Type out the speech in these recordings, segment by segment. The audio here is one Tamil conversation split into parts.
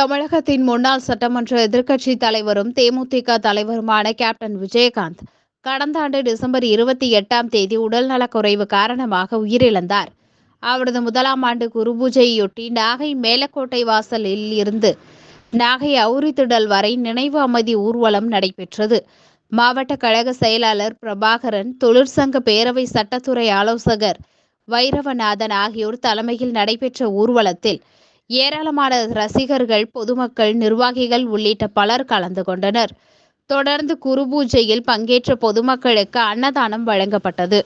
தமிழகத்தின் முன்னாள் சட்டமன்ற எதிர்க்கட்சித் தலைவரும் தேமுதிக தலைவருமான கேப்டன் விஜயகாந்த் கடந்த ஆண்டு டிசம்பர் 28ஆம் தேதி உடல்நலக்குறைவு காரணமாக உயிரிழந்தார். அவரது முதலாம் ஆண்டு குருபூஜையொட்டி நாகை மேலக்கோட்டை வாசலில் இருந்து நாகை அவுரித்திடல் வரை நினைவு அமைதி ஊர்வலம் நடைபெற்றது. மாவட்ட கழக செயலாளர் பிரபாகரன், தொழிற்சங்க பேரவை சட்டத்துறை ஆலோசகர் வைரவநாதன் ஆகியோர் தலைமையில் நடைபெற்ற ஊர்வலத்தில் ஏராளமான ரசிகர்கள், பொதுமக்கள், நிர்வாகிகள் உள்ளிட்ட பலர் கலந்து கொண்டனர். தொடர்ந்து குருபூஜையில் பங்கேற்ற பொதுமக்களுக்கு அன்னதானம் வழங்கப்பட்டது.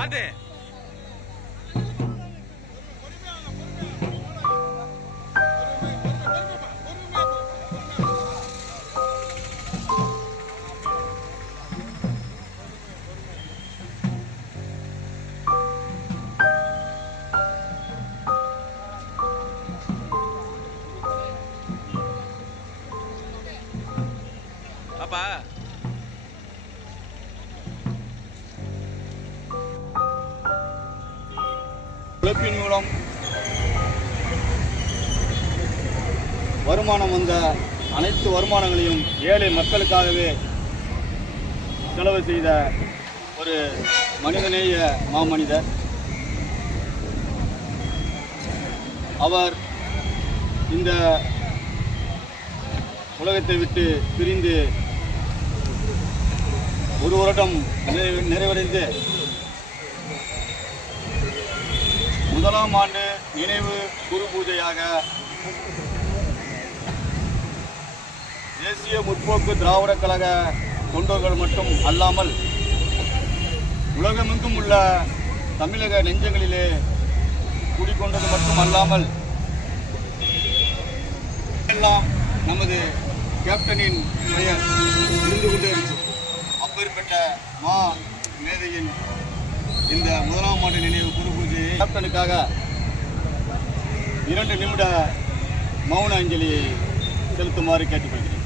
பாத்து பாப்பா உழைப்பின் மூலம் வருமானம் வந்த அனைத்து வருமானங்களையும் ஏழை மக்களுக்காகவே செலவு செய்த ஒரு மனிதநேய மாமனிதர். அவர் இந்த உலகத்தை விட்டு பிரிந்து ஒரு வருடம் நிறைவடைந்து முதலாம் ஆண்டு நினைவு குரு பூஜையாக தேசிய முற்போக்கு திராவிட கழக தொண்டர்கள் மட்டும் அல்லாமல் உலகமெங்கும் உள்ள தமிழக நெஞ்சங்களிலே குடிக்கொண்டது மட்டும் அல்லாமல் எல்லாம் நமது கேப்டனின் பெயர் இருந்து கொண்டே இருக்கும். அப்பேற்பட்ட மா மேதையின் இந்த முதலாம் ஆண்டு நினைவு குரு பூஜையை கேப்டனுக்காக 2 நிமிட மௌன அஞ்சலி செலுத்துமாறு கேட்டுக்கொள்கிறேன்.